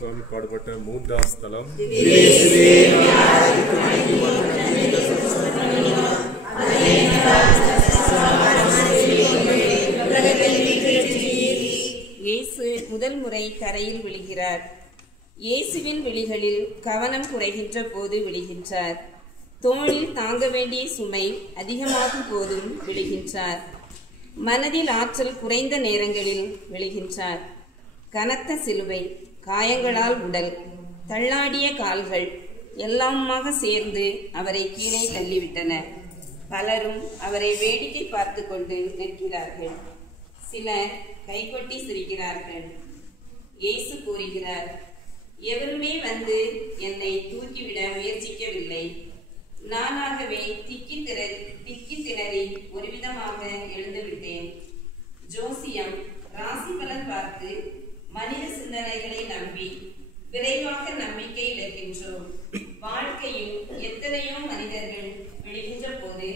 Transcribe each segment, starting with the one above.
சுவாமி பாடுபட்ட மூன்றாம் ஸ்தலம் இயேசு முதல் முறை தரையில் விழுகிறார். இயேசுவின் விழிகளில் கவனம் குறைகின்ற போது விழுகின்றார். தோளில் தாங்க வேண்டிய சுமை அதிகமாகும் போதும் விழுகின்றார். மனதில் ஆற்றல் குறைந்த நேரங்களில் விழுகின்றார். கனத்த சிலுவை, காயங்களால் உடல், தள்ளாடிய கால்கள் எல்லாமாக சேர்ந்து அவரை கீழே தள்ளிவிட்டன. பலரும் அவரை வேடிக்கை பார்த்து கொண்டு நிற்கிறார்கள். சிலர் கைகொட்டி சிரிக்கிறார்கள். இயேசு கூறுகிறார், எவருமே வந்து என்னை தூக்கிவிட முயற்சிக்கவில்லை. நானாகவே திக்கி திணறி ஒருவிதமாக எழுந்துவிட்டேன். ஜோசியம், ராசி பலன் பார்த்து மனித சிந்தனைகளை நம்பி விரைவாக நம்பிக்கை இழக்கின்றோம். வாழ்க்கையில் எத்தனையோ மனிதர்கள் விழுகின்ற போது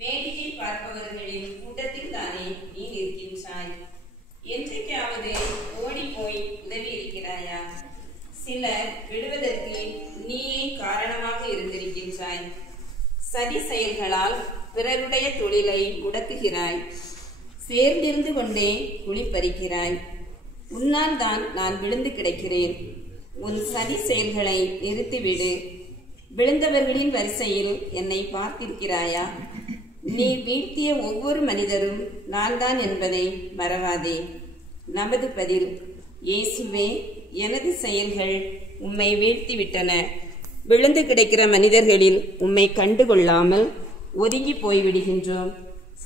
வேடிக்கை பார்ப்பவர்களின் கூட்டத்தில் தானே நீ நிற்கின்றாய். என்றைக்காவது ஓடி போய் உதவி இருக்கிறாயா? சிலர் விடுவதற்கு நீயே காரணமாக இருந்திருக்கின்றாய். சதி செயல்களால் பிறருடைய தொழிலை முடக்குகிறாய். சேர்ந்திருந்து கொண்டே குளிப்பறிக்கிறாய். உன்னால் தான் நான் விழுந்து கிடக்கிறேன். உன் சதி செயல்களை நிறுத்திவிடு. விழுந்தவர்களின் வரிசையில் என்னை பார்த்திருக்கிறாயா? நீ வீழ்த்திய ஒவ்வொரு மனிதரும் நான் தான் என்பதை மறவாதே. நமது பதில், இயேசுவே, எனது செயல்கள் உம்மை வீழ்த்திவிட்டன. விழுந்து கிடக்கிற மனிதர்களில் உம்மை கண்டுகொள்ளாமல் ஒதுங்கி போய்விடுகின்றோம்.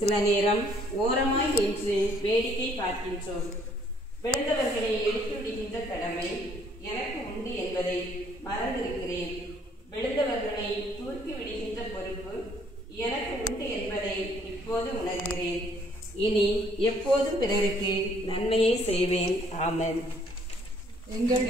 சில நேரம் ஓரமாய் நின்று வேடிக்கை பார்க்கின்றோம். விழுந்தவர்களை எடுத்து விடுகின்ற கடமை எனக்கு உண்டு என்பதை மறந்திருக்கிறேன். விழுந்தவர்களை தூக்கி விடுகின்ற பொறுப்பு எனக்கு உண்டு என்பதை இப்போது உணர்கிறேன். இனி எப்போதும் பிறருக்கு நன்மையை செய்வேன். ஆமென். எங்கள்